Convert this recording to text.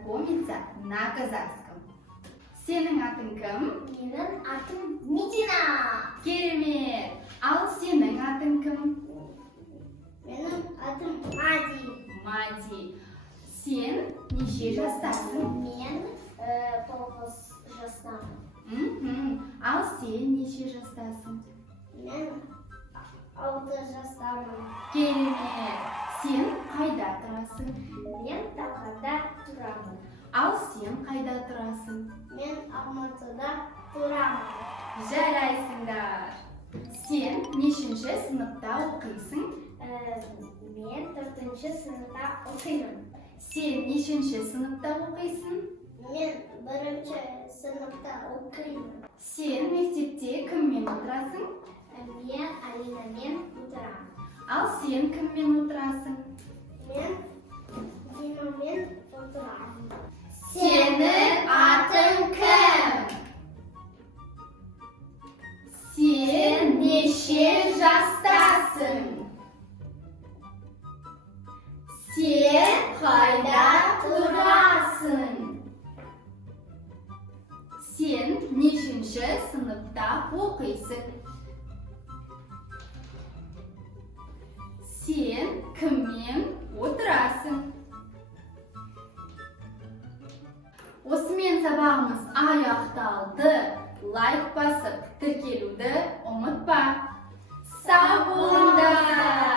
знакомиться на казахском. Senin adın kim? Менің атым Медина. Керемет. Ал senin adın kim? Менің атым Мади. Мади. Sen неше жастасың? Мен 9 жастамын. Ал сен неше жастасың? Мен 6 жастамын. Керемет. Сен қайда тұрасың? Мен Талғарда тұрамын. Ал сен қайда тұрасың? Мен Алматыда тұрамын. Жарайсыңдар. Сен нешінші сыныпта оқисың? Мен 4-ші сыныпта оқимын. Сен нешінші сыныпта оқисың? Мен 1-ші сыныпта оқимын. Сен мектепте кіммен отырасың? Мен Алинамен отырамын. Ал сен кіммен отырасың? Мен Димамен отырамын. Senin adın kim? Sen neçe жасtasың? Sen қайда тұрасың? Sen нешінші сыныпта оқисың? Sen кіммен отырасың? Осымен сабағымыз аяқталды. Лайк басып тіркелуді ұмытпа. Сау болыңдар!